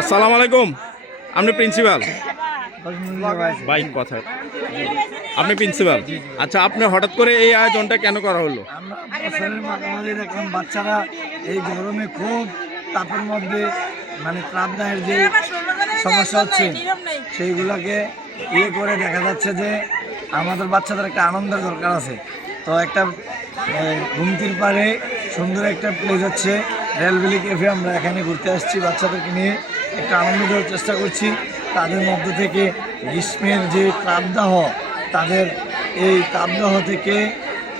আসসালামু আলাইকুম। আপনি প্রিন্সিপাল? বাইক কথা। আপনি প্রিন্সিপাল? আচ্ছা আপনি হঠাৎ করে এই আয়োজনটা কেন করা হলো? মাঝামাঝি বাচ্চারা এই গরমে খুব তাপের মধ্যে মানে ত্রাবদাহের যে সমস্যা হচ্ছে সেইগুলোকে ইয়ে করে দেখা যাচ্ছে যে আমাদের বাচ্চাদের একটা আনন্দের দরকার আছে। তো একটা ঘুমতির পারে সুন্দর একটা প্লেস হচ্ছে রেলভেলি ক্যাফে আমরা এখানে ঘুরতে আসছি বাচ্চাদেরকে নিয়ে। একটা আনন্দ দেওয়ার চেষ্টা করছি। তাদের মধ্য থেকে গ্রীষ্মের যে তাপদাহ তাদের এই তাপদাহ থেকে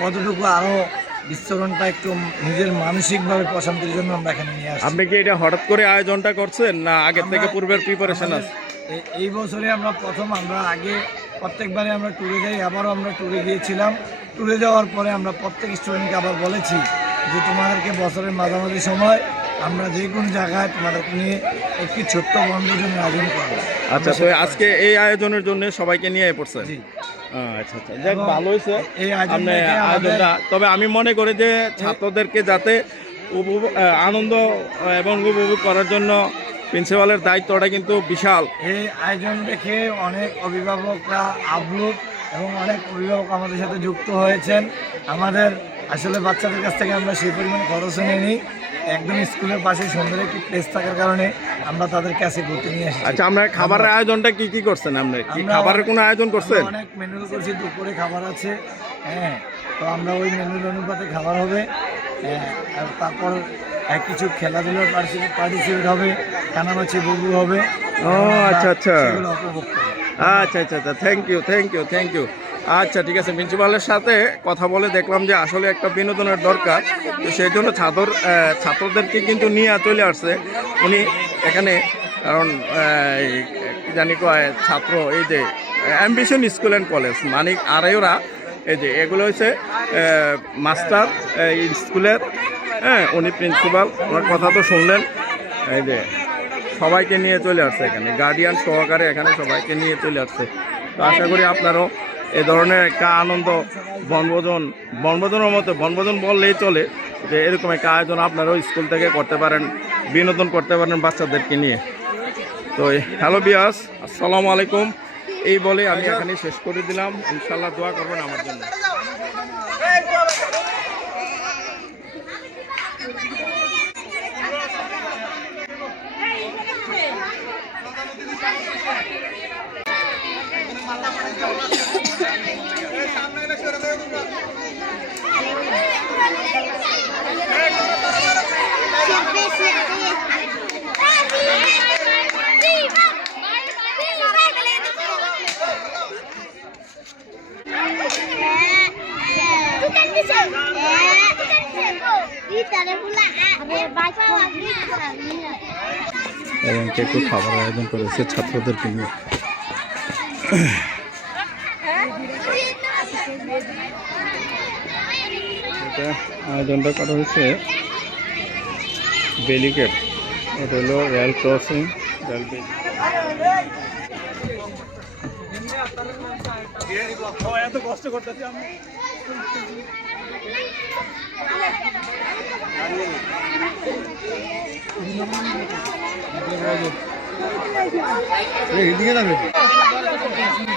কতটুকু আরও বিস্তরণটা একটু নিজের মানসিকভাবে প্রশান্তির জন্য আমরা এখানে নিয়ে আসছি। আপনি কি এটা হঠাৎ করে আয়োজনটা করছেন না আগের থেকে পূর্বের প্রিপারেশন আছে? এই বছরে আমরা প্রথম আমরা আগে প্রত্যেকবারে আমরা ট্যুরে যাই আবারও আমরা ট্যুরে গিয়েছিলাম। ট্যুরে যাওয়ার পরে আমরা প্রত্যেক স্টুডেন্টকে আবার বলেছি যে তোমাদেরকে বছরের মাঝামাঝি সময় আমরা যে কোনো জায়গায় তোমাদেরকে নিয়ে একটি ছোট্ট বনভোজনের আয়োজন করব। আচ্ছা তো আজকে এই আয়োজনের জন্য সবাইকে নিয়ে পড়ছে? আচ্ছা আচ্ছা। যাক ভালো হয়েছে। এই আয়োজনটা তবে আমি মনে করি যে ছাত্রদেরকে যাতে উপভোগ আনন্দ এবং উপভোগ করার জন্য প্রিন্সিপালের দায়িত্বটা কিন্তু বিশাল। এই আয়োজন দেখে অনেক অভিভাবকরা আপ্লুত এবং অনেক অভিভাবক আমাদের সাথে যুক্ত হয়েছেন। আমাদের আসলে বাচ্চাদের কাছ থেকে আমরা সেই পরিমাণ খরচ নিই। একদম স্কুলের পাশে সুন্দর একটি প্লেস থাকার কারণে আমরা তাদের কাছে ঘুরতে নিয়ে এসেছি। আচ্ছা আমরা খাবারের আয়োজনটা কি কি করছেন আপনি? কি খাবারের কোনো আয়োজন করছেন? আমরা অনেক মেনু করছি দুপুরে খাবার আছে। হ্যাঁ তো আমরা ওই মেনুর অনুপাতে খাবার হবে। হ্যাঁ আর তারপর এক কিছু খেলাধুলার পার্টিসিপেট হবে কানামাছি বুবু হবে। ও, আচ্ছা, আচ্ছা। উপভোগ করব। আচ্ছা আচ্ছা আচ্ছা। Thank you thank you thank you আচ্ছা ঠিক আছে প্রিন্সিপালের সাথে কথা বলে দেখলাম যে আসলে একটা বিনোদনের দরকার। তো সেই জন্য ছাত্র ছাত্রদেরকে কিন্তু নিয়ে চলে আসছে। উনি এখানে, কারণ জানি কয়, ছাত্র, এই যে, ambition school and college Manik আড়াইওরা এই যে, এগুলো হচ্ছে মাস্টার স্কুলের হ্যাঁ উনি প্রিন্সিপাল, ওনার কথা তো শুনলেন। এই যে, সবাইকে নিয়ে চলে আসছে এখানে গার্ডিয়ান সহকারে এখানে সবাইকে নিয়ে চলে আসছে। তো আশা করি আপনারও এ ধরনের একটা আনন্দ, বনভোজন, বনভোজনের মতো, বনভোজন বললেই চলে যে এরকম একটা আয়োজন আপনারাও স্কুল থেকে করতে পারেন, বিনোদন করতে পারেন বাচ্চাদেরকে নিয়ে। তো, হ্যালো বিয়াস, আসসালামু আলাইকুম। এই বলে আমি এখানে শেষ করে দিলাম। ইনশাল্লাহ দোয়া করবেন আমার জন্য। এবং একটু খাবার আয়োজন করেছে ছাত্রদেরকে নিয়ে এটা আয়োজনটা করা হয়েছে বেলিকেট। এটা হলো রেল ক্রসিং রেল বেলি। এদিকে যাবে?